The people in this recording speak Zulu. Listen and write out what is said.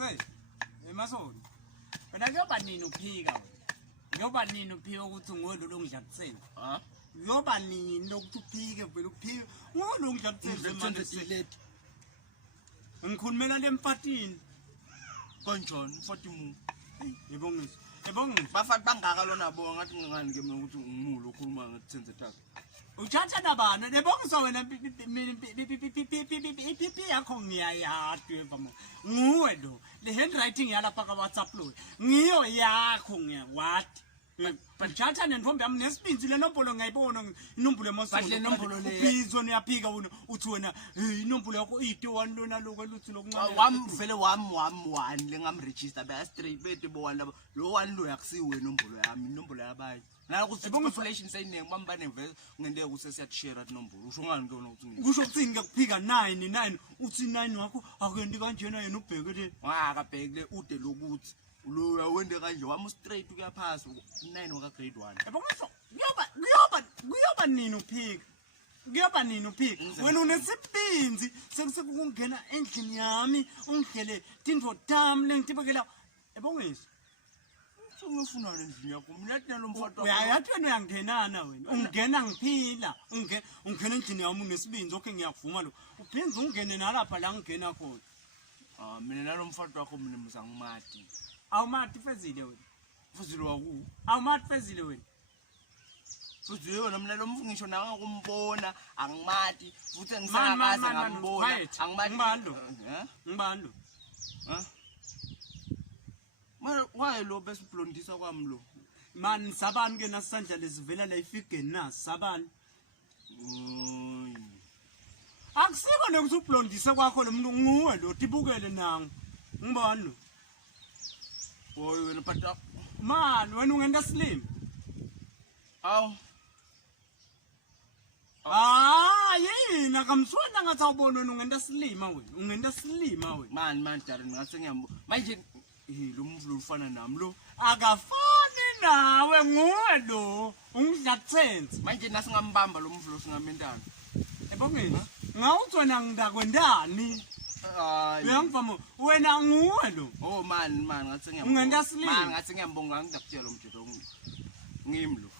Say, emasoni. Wena kuyoba nini uphika wena? Kuyoba nini uphika ukuthi ngololo ngidlatseni? Ha? Kuyoba nini lokuthi uphike vele uphike ngololo ngidlatseni manje. Ngikhulumela lempatini. Kanjani mfati mu? Yebongisa. Yebongisa. Bafati bangaka lona bo ngathi ngani ke mina ukuthi ngimulo okhuluma ngethenze taka. Uthatha nabana lebongisa wena ipipi yakho ngiyayadwe mfamo. Nguwe lo. Le handwriting yalapha ka WhatsApp lo. Ngiyo yakho what? Bathatha nentombi yami nesibinzi le nombolo ngayibona inombolo emasoni. Bahle nombolo le. Ubhizo niyaphika wena uthi wena inombolo yakho iti1 lona lokho eluthi lokuncane. Wami vele wami lengamregister ba straight bete bo wala lo one lo yakusiwe inombolo yami inombolo yabayi. Nala ukuthi population sayine ngibambane vele ngende ukuthi siyashare inombolo. Usho ngani ke wona ukuthi kusho ukuthini kuphika 9 uthi 9 wakho akuyendi kanjena yena ubhekele akabhekile ude lokuthi lo wende kanje wami straight kuyaphasa 9 waka grade 1. Yabongisho kuyoba nini uphika? Kuyoba nini uphika? Wena unesibinzi sekusukungena endlini yami ungidlele tindvo tami lengitibekela. Yabongisa. Ungifuna endlini yakho mina yathi nalomfato Uyayathi wena uyangenana wena. Ungena ngiphila. Ungena endlini yami unesibinzi okay ngiyavuma lo. Uphinze ungene nalapha la ngena khona. Mina nalomfato wakho mina mzangimati. Awumati fezile wena. Fuzile waku. Awumati fezile wena. Fuzile wena mina lo ngisho nanga kumbona angimati futhi ngisakaze ngambona angimati ngibando. Mara why lo bese blondisa kwami lo? Man sabani ke nasandla lesivela la ifige na sabani. Akusiko nokuthi ublondisa kwakho lo muntu nguwe lo tibukele nangu. Ngibani lo? Boy wena pata Man wena ungenda slim. Aw. Yena kamswena ngathi awubona ungenda slima wena. Ungenda slima wena. Man jari ngase ngiyambo. Manje lo muntu lo ufana nami lo. Akafani nawe nguwe lo. Ungidlatsenze. Manje nasingambamba lo muntu lo singamentana. Ebongeni. Ngawuthona ngidakwendani. Uyangifama wena nguwe lo. Oh man ngathi ngiyambonga. Ungenda slima. Man ngathi ngiyambonga ngidakutshela umthetho ngimi lo.